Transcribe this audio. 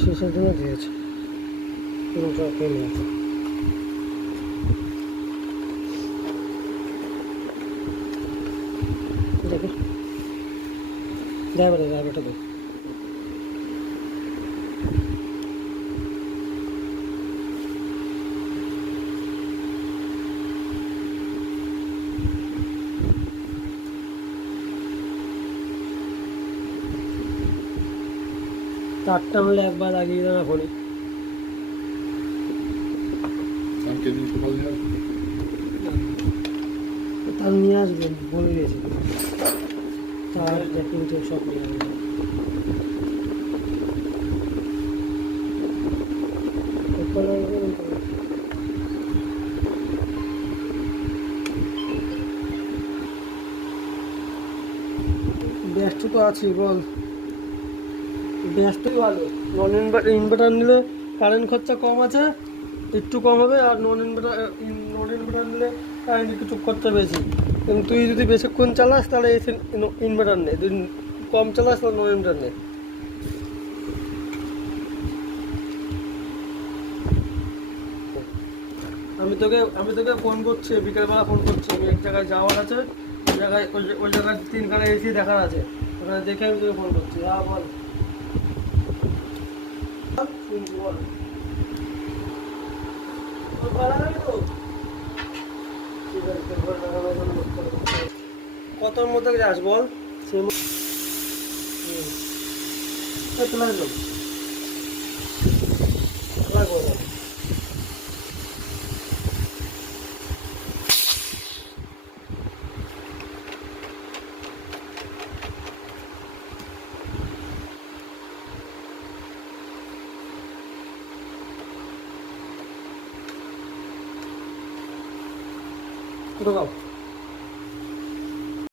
শেষের দিনে দিয়েছে, পুরোটা পেনে আছে। দেখি ড্রাইভারটা দেখ। তারটা হলে একবার লাগিয়ে দেওয়া ফোনে। তার নিয়ে আসবেন বলে দিয়েছি, তার জ্যাকিং সব নিয়ে আসবেন। ব্যস্ত তো আছি বল, ব্যস্তই ভালো। নন ইনভার্টার নিলে কারেন্ট খরচা কম আছে, একটু কম হবে, আর নন ইনভার্টার নিলে কারেন্ট একটু খরচা বেশি। কিন্তু তুই যদি বেশিক্ষণ চালাস তাহলে এসি ইনভার্টার নে, যদি কম চালাস তাহলে নন ইনভার্টার নে। আমি তোকে ফোন করছি, বিকেলবেলা ফোন করছি। আমি এক জায়গায় যাওয়ার আছে, ওই জায়গায় 3খানা এসি দেখার আছে, ওখানে দেখে আমি তোকে ফোন করছি। হ্যাঁ বল, শুনছি বল। কতর মধ্যে যাস বল? ঢোকাও।